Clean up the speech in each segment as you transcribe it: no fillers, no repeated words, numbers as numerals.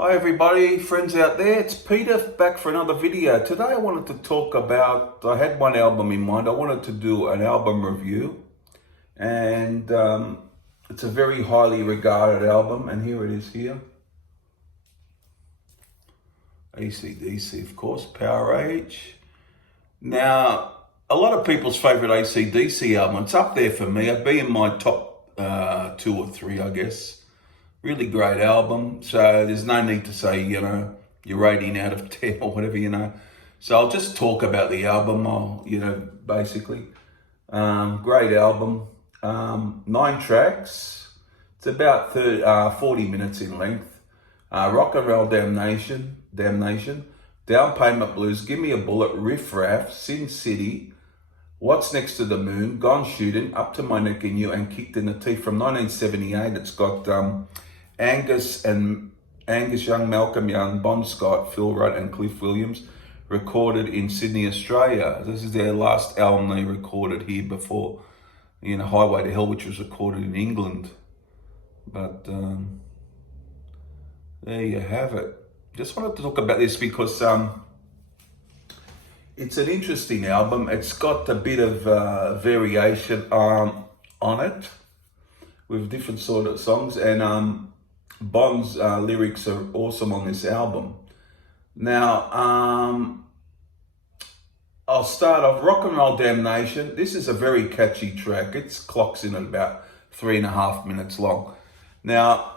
Hi everybody, friends out there, it's Peter back for another video. Today I wanted to talk about, I had one album in mind. I wanted to do an album review and it's a very highly regarded album, and here it is here. AC/DC, of course, Power Age. Now, a lot of people's favourite AC/DC album, it's up there for me. It'd be in my top 2 or 3, I guess. Really great album, so there's no need to say, your rating out of 10 or whatever. So I'll just talk about the album, basically. Great album, 9 tracks. It's about 40 minutes in length. Rock and Roll Damnation, Down Payment Blues, Give Me a Bullet, Riff Raff, Sin City, What's Next to the Moon, Gone Shooting, Up to My Neck in You, and Kicked in the Teeth from 1978. It's got Angus Young, Malcolm Young, Bon Scott, Phil Rudd, and Cliff Williams, recorded in Sydney, Australia. This is their last album they recorded here before, Highway to Hell, which was recorded in England. But there you have it. Just wanted to talk about this because it's an interesting album. It's got a bit of variation on it with different sort of songs, and Bon's lyrics are awesome on this album. Now, I'll start off Rock and Roll Damnation. This is a very catchy track. It clocks in at about 3.5 minutes long. Now,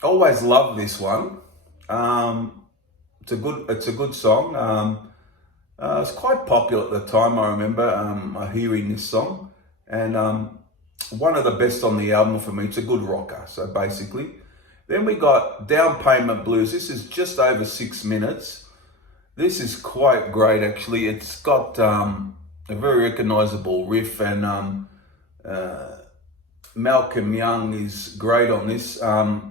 always love this one. It's a good song. It's quite popular at the time. I remember hearing this song, and one of the best on the album for me. It's a good rocker. So basically, then we got Down Payment Blues. This is just over 6 minutes. This is quite great, actually. It's got a very recognizable riff, and Malcolm Young is great on this. The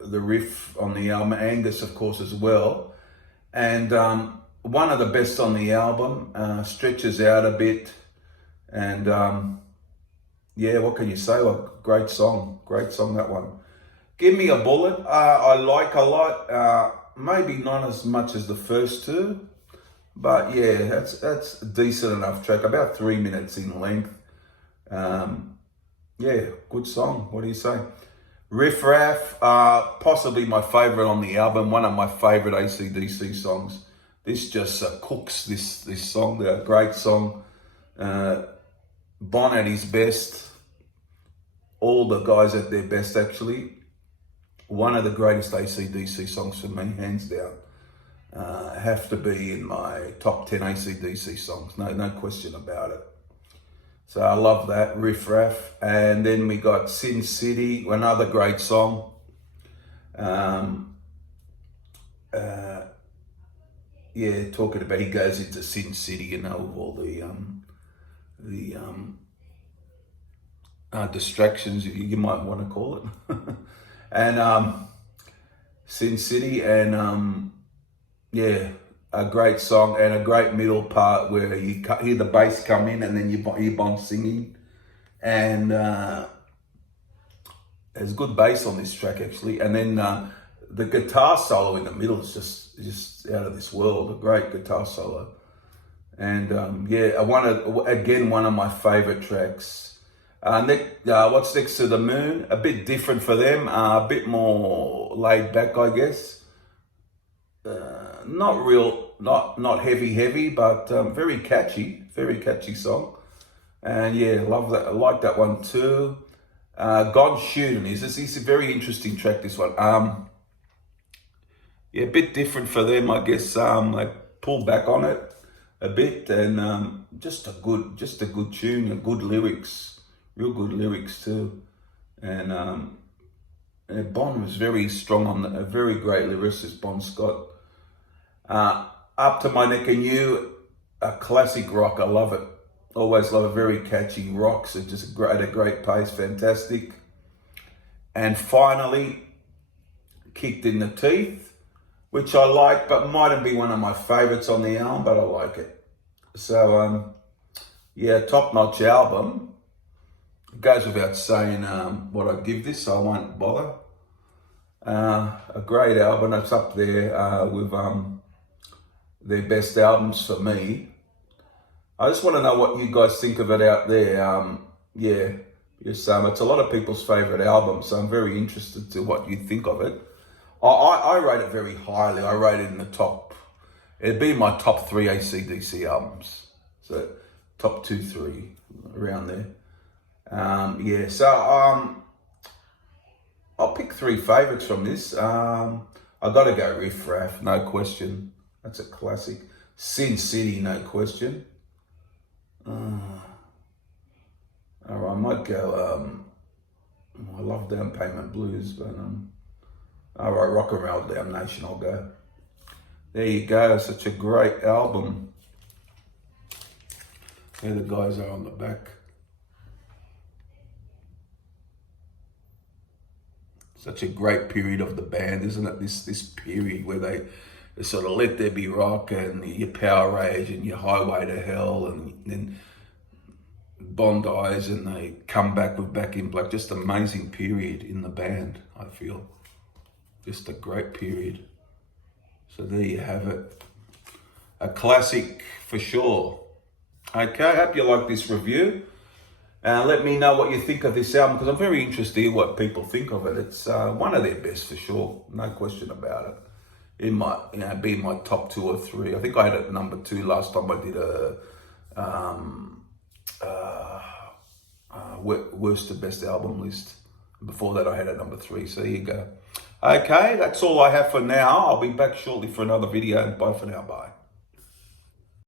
riff on the album, Angus, of course, as well. And one of the best on the album, stretches out a bit. And what can you say? Great song, that one. Give Me a Bullet, I like a lot. Maybe not as much as the first two, but yeah, that's a decent enough track. About 3 minutes in length. Good song. What do you say? Riff Raff, possibly my favorite on the album. One of my favorite AC/DC songs. This just cooks this song. A great song. Bon at his best. All the guys at their best, actually. One of the greatest AC/DC songs for me, hands down. Have to be in my top 10 AC/DC songs. No question about it. So I love that, Riff Raff. And then we got Sin City, another great song. Talking about, he goes into Sin City, with all the distractions, you might want to call it. And Sin City, and a great song and a great middle part where you hear the bass come in, and then you hear Bon singing, and there's good bass on this track, actually. And then the guitar solo in the middle is just out of this world. A great guitar solo, and one of my favorite tracks. What's Next to the Moon? A bit different for them, a bit more laid back, I guess. Not heavy, but very catchy song. And love that. I like that one too. Gone Shooting is a very interesting track, this one. A bit different for them, I guess. They pull back on it a bit, and just a good tune and good lyrics. Real good lyrics too. And Bon was very strong on a very great lyricist, Bon Scott. Up to My Neck in You, a classic rock. I love it. Always love it. Very catchy rocks. It's just at a great pace. Fantastic. And finally, Kicked in the Teeth, which I like, but mightn't be one of my favorites on the album, but I like it. So, top-notch album. It goes without saying what I give this, so I won't bother. A great album. It's up there with their best albums for me. I just want to know what you guys think of it out there. Yeah, yes, it's a lot of people's favourite album, so I'm very interested to what you think of it. I rate it very highly. I rate it in the top. It'd be my top 3 AC/DC albums. So top 2, 3, around there. Yeah, so I'll pick 3 favourites from this. I gotta go Riff Raff, no question. That's a classic. Sin City, no question. I might go, I love Down Payment Blues, but all right, Rock and Roll Damnation, I'll go. There you go, such a great album. There the guys are on the back. Such a great period of the band, isn't it? This period where they sort of Let There Be Rock and your Power Rage and your Highway to Hell and then Bondi's, and they come back with Back in Black. Just amazing period in the band, I feel. Just a great period. So there you have it. A classic for sure. Okay, I hope you like this review. Let me know what you think of this album, because I'm very interested in what people think of it. It's one of their best for sure, no question about it. It might be my top 2 or 3. I think I had it number 2 last time I did a worst to best album list. Before that I had it number 3, so there you go. Okay, that's all I have for now. I'll be back shortly for another video, and bye for now, bye.